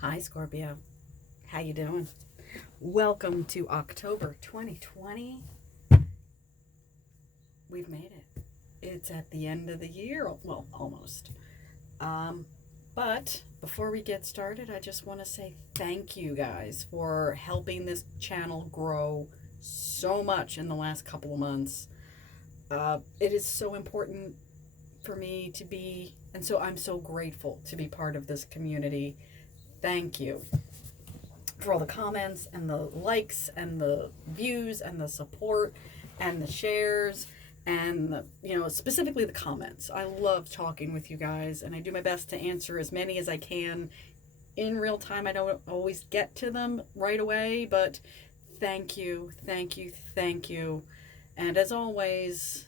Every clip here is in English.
Hi Scorpio, how you doing? Welcome to October 2020. We've made it. It's at the end of the year, well, almost. But before we get started, I just want to say thank you guys for helping this channel grow so much in the last couple of months. It is so important for me to be, and so I'm so grateful to be part of this community. Thank you for all the comments and the likes and the views and the support and the shares and specifically the comments. I love talking with you guys, and I do my best to answer as many as I can in real time. I don't always get to them right away, but thank you, thank you, thank you. And as always,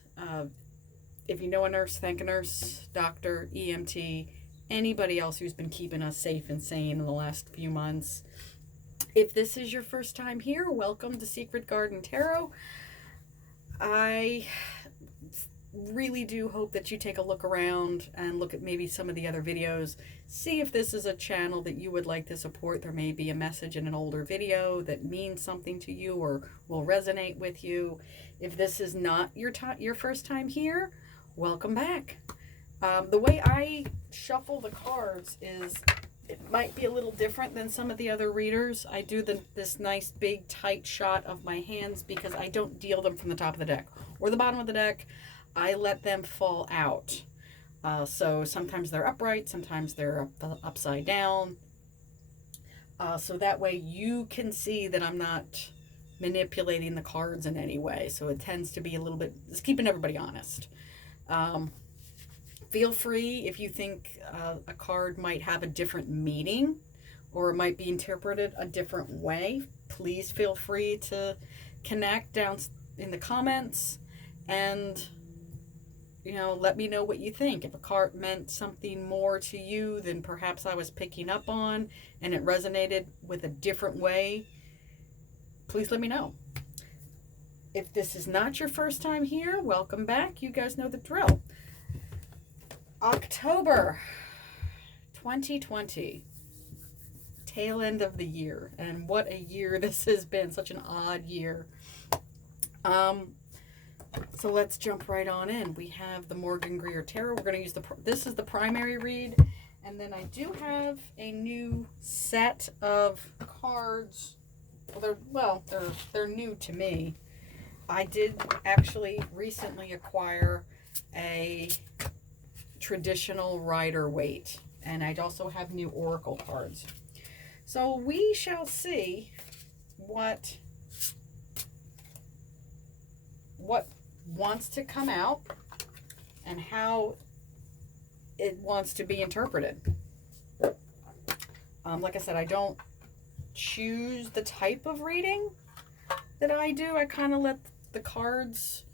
if you know a nurse, thank a nurse, doctor, EMT, anybody else who's been keeping us safe and sane in the last few months. If this is your first time here, welcome to Secret Garden Tarot. I really do hope that you take a look around and look at maybe some of the other videos. See if this is a channel that you would like to support. There may be a message in an older video that means something to you or will resonate with you. If this is not your first time here, welcome back. The way I shuffle the cards is, it might be a little different than some of the other readers. I do this nice big tight shot of my hands because I don't deal them from the top of the deck or the bottom of the deck. I let them fall out. So sometimes they're upright, sometimes they're upside down. So that way you can see that I'm not manipulating the cards in any way. So it tends to be a little bit, it's keeping everybody honest. Feel free, if you think a card might have a different meaning or it might be interpreted a different way, please feel free to connect down in the comments and, let me know what you think. If a card meant something more to you than perhaps I was picking up on and it resonated with a different way, please let me know. If this is not your first time here, welcome back. You guys know the drill. October 2020, tail end of the year, and what a year this has been. Such an odd year. So let's jump right on in. We have the Morgan Greer Tarot. We're going to use this is the primary read, and then I do have a new set of cards. They're new to me. I did actually recently acquire a traditional Rider-Waite, and I also have new oracle cards. So we shall see what wants to come out and how it wants to be interpreted. Like I said, I don't choose the type of reading that I do. I kind of let the cards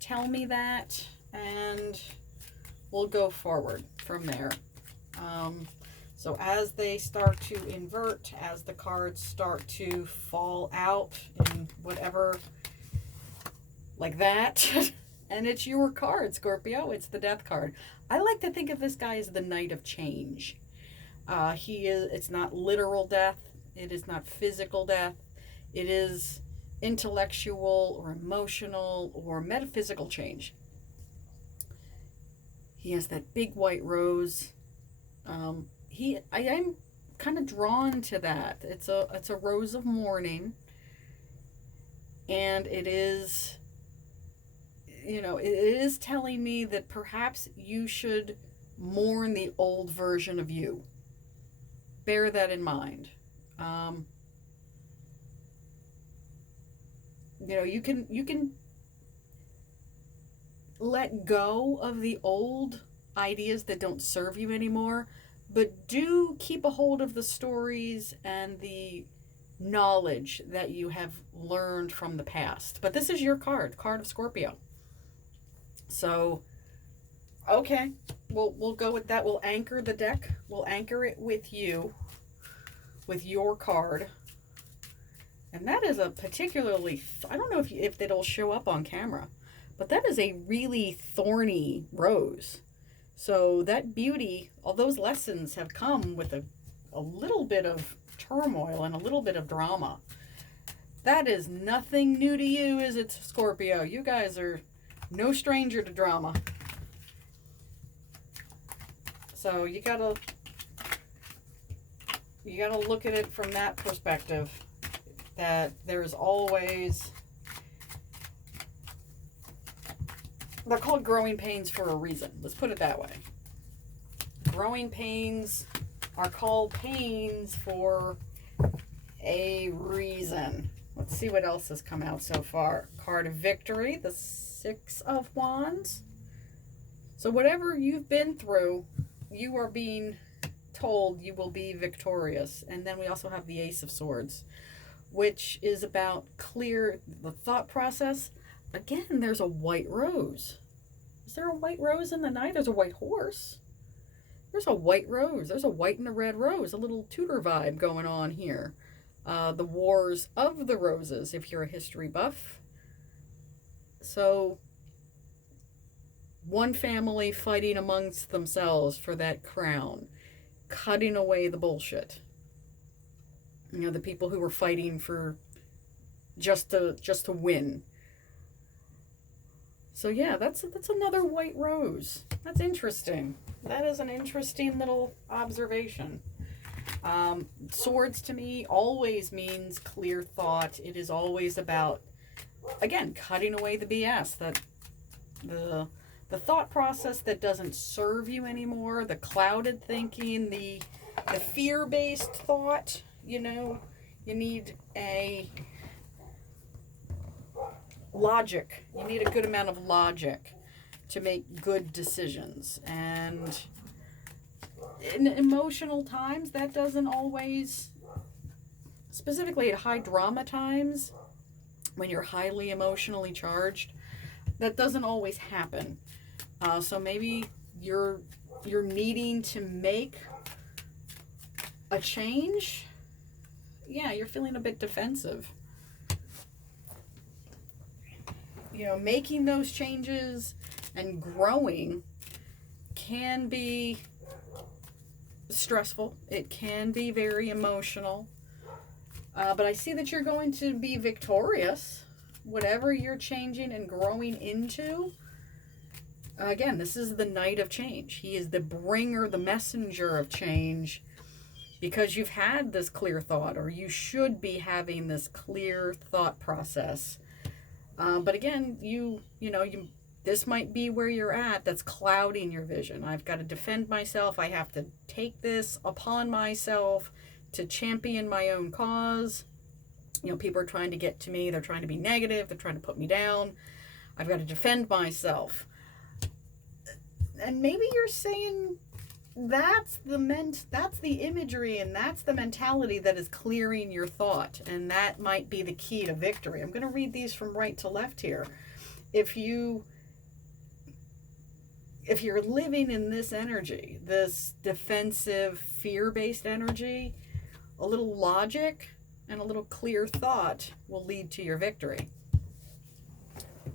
tell me that, and we'll go forward from there. So as they start to invert, as the cards start to fall out in whatever, like that, and it's your card, Scorpio. It's the Death card. I like to think of this guy as the Knight of Change. It's not literal death. It is not physical death. It is intellectual or emotional or metaphysical change. He has that big white rose. I am kind of drawn to that. It's a rose of mourning, and it is, it is telling me that perhaps you should mourn the old version of you. Bear that in mind. You can let go of the old ideas that don't serve you anymore, but do keep a hold of the stories and the knowledge that you have learned from the past. But this is your card of Scorpio. So, okay, we'll go with that. We'll anchor the deck. We'll anchor it with you, with your card. And that is a particularly, I don't know if it'll show up on camera, but that is a really thorny rose. So that beauty, all those lessons have come with a a little bit of turmoil and a little bit of drama. That is nothing new to you, is it, Scorpio? You guys are no stranger to drama. So you gotta look at it from that perspective, that there's always, they're called growing pains for a reason. Let's put it that way. Growing pains are called pains for a reason. Let's see what else has come out so far. Card of Victory, the Six of Wands. So whatever you've been through, you are being told you will be victorious. And then we also have the Ace of Swords, which is about clear the thought process. Again, there's a white rose. Is there a white rose in the night? There's a white horse. There's a white rose. There's a white and a red rose. A little Tudor vibe going on here. The Wars of the Roses, if you're a history buff. So, one family fighting amongst themselves for that crown, cutting away the bullshit. You know, the people who were fighting for just to win. So yeah, that's another white rose. That's interesting. That is an interesting little observation. Swords to me always means clear thought. It is always about, again, cutting away the BS, that the thought process that doesn't serve you anymore, the clouded thinking, the fear-based thought. You know, you need a logic. You need a good amount of logic to make good decisions. And in emotional times, that doesn't always, specifically at high drama times, when you're highly emotionally charged, that doesn't always happen. So maybe you're needing to make a change. Yeah, you're feeling a bit defensive. You know, making those changes and growing can be stressful. It can be very emotional. But I see that you're going to be victorious. Whatever you're changing and growing into. Again, this is the Knight of Change. He is the bringer, the messenger of change. Because you've had this clear thought, or you should be having this clear thought process. But again, this might be where you're at that's clouding your vision. I've got to defend myself. I have to take this upon myself to champion my own cause. You know, people are trying to get to me. They're trying to be negative. They're trying to put me down. I've got to defend myself. And maybe you're saying that's the imagery and that's the mentality that is clearing your thought. And that might be the key to victory. I'm going to read these from right to left here. If you're living in this energy, this defensive, fear-based energy, a little logic and a little clear thought will lead to your victory.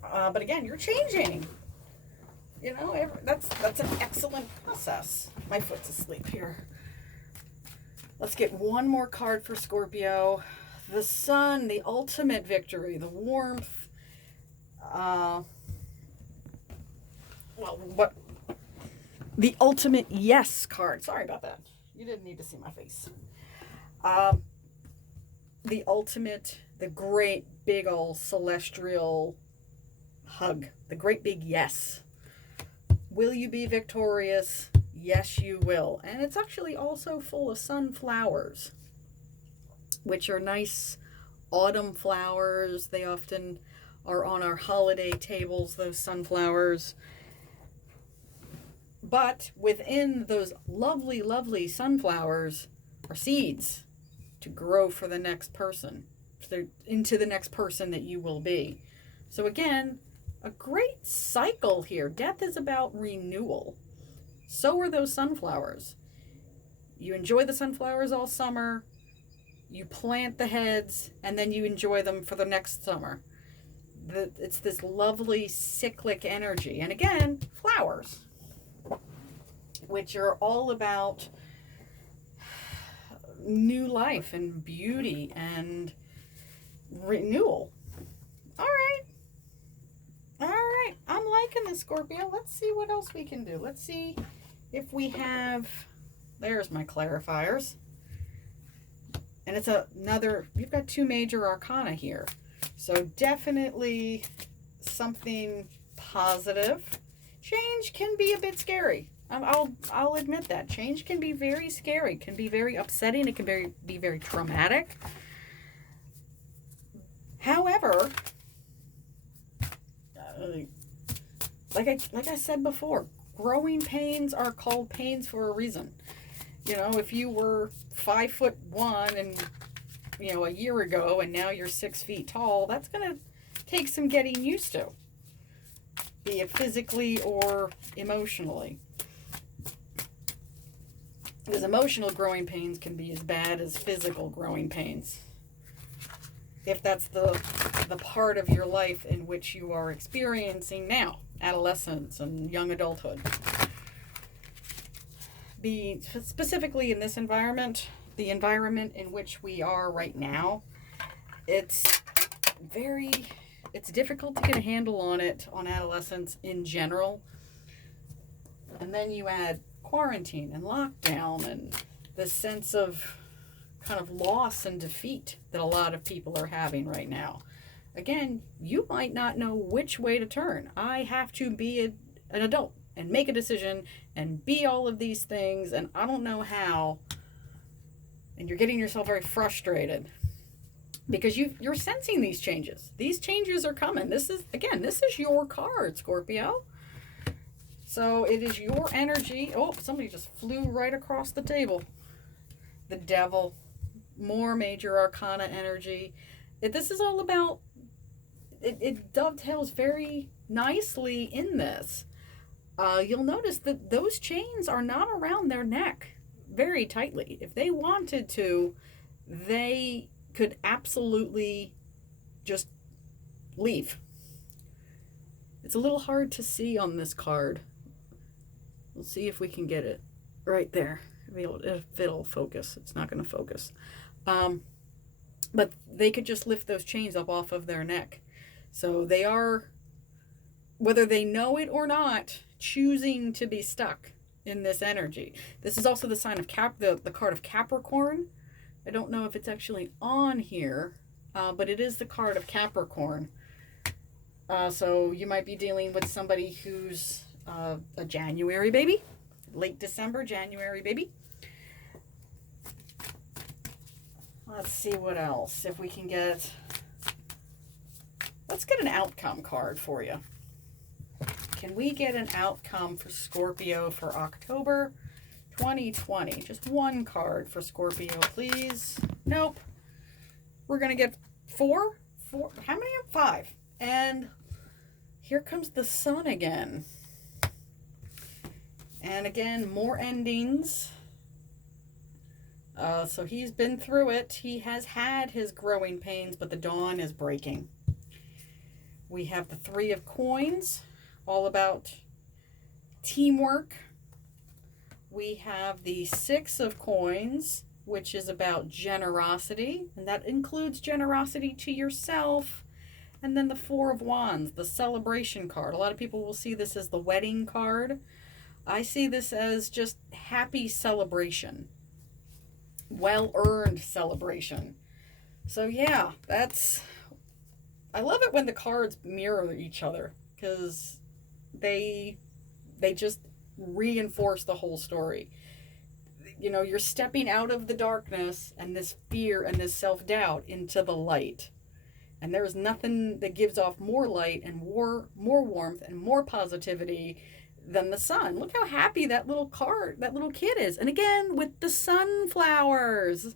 But again, you're changing. You know, that's an excellent process. My foot's asleep here. Let's get one more card for Scorpio. The Sun, the ultimate victory, the warmth. The ultimate yes card. Sorry about that. You didn't need to see my face. The ultimate, the great big old celestial hug. The great big yes. Will you be victorious? Yes, you will. And it's actually also full of sunflowers, which are nice autumn flowers. They often are on our holiday tables, those sunflowers. But within those lovely, lovely sunflowers are seeds to grow for the next person, into the next person that you will be. So again, a great cycle here. Death is about renewal. So are those sunflowers. You enjoy the sunflowers all summer, you plant the heads, and then you enjoy them for the next summer. It's this lovely cyclic energy. And again, flowers, which are all about new life and beauty and renewal. All right. All right. I'm liking this, Scorpio. Let's see what else we can do. Let's see if we have... There's my clarifiers. And it's another... You've got 2 major arcana here. So definitely something positive. Change can be a bit scary. I'll admit that. Change can be very scary. It can be very upsetting. It can be very traumatic. However, like I said before, growing pains are called pains for a reason. You know, if you were 5'1" and, you know, a year ago, and now you're 6 feet tall, that's going to take some getting used to, be it physically or emotionally. Because emotional growing pains can be as bad as physical growing pains, if that's the part of your life in which you are experiencing now, adolescence and young adulthood. Be specifically in this environment, the environment in which we are right now, it's difficult to get a handle on it, on adolescence in general. And then you add quarantine and lockdown and the sense of kind of loss and defeat that a lot of people are having right now. Again, you might not know which way to turn. I have to be an adult and make a decision and be all of these things, and I don't know how. And you're getting yourself very frustrated because you're sensing these changes. These changes are coming. This is your card, Scorpio. So it is your energy. Oh, somebody just flew right across the table. The Devil. More major arcana energy. This is all about, it dovetails very nicely in this. You'll notice that those chains are not around their neck very tightly. If they wanted to, they could absolutely just leave. It's a little hard to see on this card. We'll see if we can get it right there. If it'll focus. It's not going to focus. But they could just lift those chains up off of their neck. So they are, whether they know it or not, choosing to be stuck in this energy. This is also the sign of the card of Capricorn. I don't know if it's actually on here, but it is the card of Capricorn. So you might be dealing with somebody who's a January baby, late December, January baby. Let's see what else, if we can get, let's get an outcome card for you. Can we get an outcome for Scorpio for October 2020? Just one card for Scorpio, please. Nope. We're going to get four, how many? 5. And here comes the Sun again. And again, more endings. So he's been through it. He has had his growing pains, but the dawn is breaking. We have the 3 of Coins, all about teamwork. We have the 6 of Coins, which is about generosity, and that includes generosity to yourself. And then the 4 of Wands, the celebration card. A lot of people will see this as the wedding card. I see this as just happy celebration. Well-earned celebration. So yeah, I love it when the cards mirror each other, because they just reinforce the whole story. You know, you're stepping out of the darkness and this fear and this self-doubt into the light. And there's nothing that gives off more light and more warmth and more positivity than the sun. Look how happy that little kid is. And again, with the sunflowers.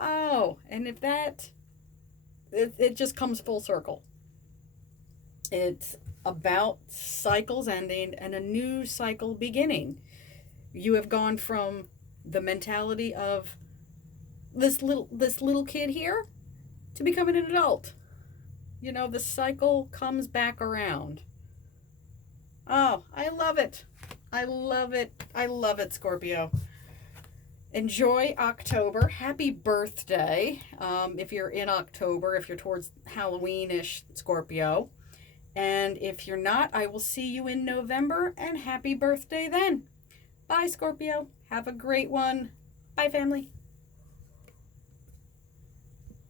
Oh, and if it just comes full circle. It's about cycles ending and a new cycle beginning. You have gone from the mentality of this little kid here to becoming an adult. You know, the cycle comes back around. Oh, I love it. I love it. I love it, Scorpio. Enjoy October. Happy birthday. If you're in October, if you're towards Halloween-ish Scorpio. And if you're not, I will see you in November, and happy birthday then. Bye, Scorpio. Have a great one. Bye, family.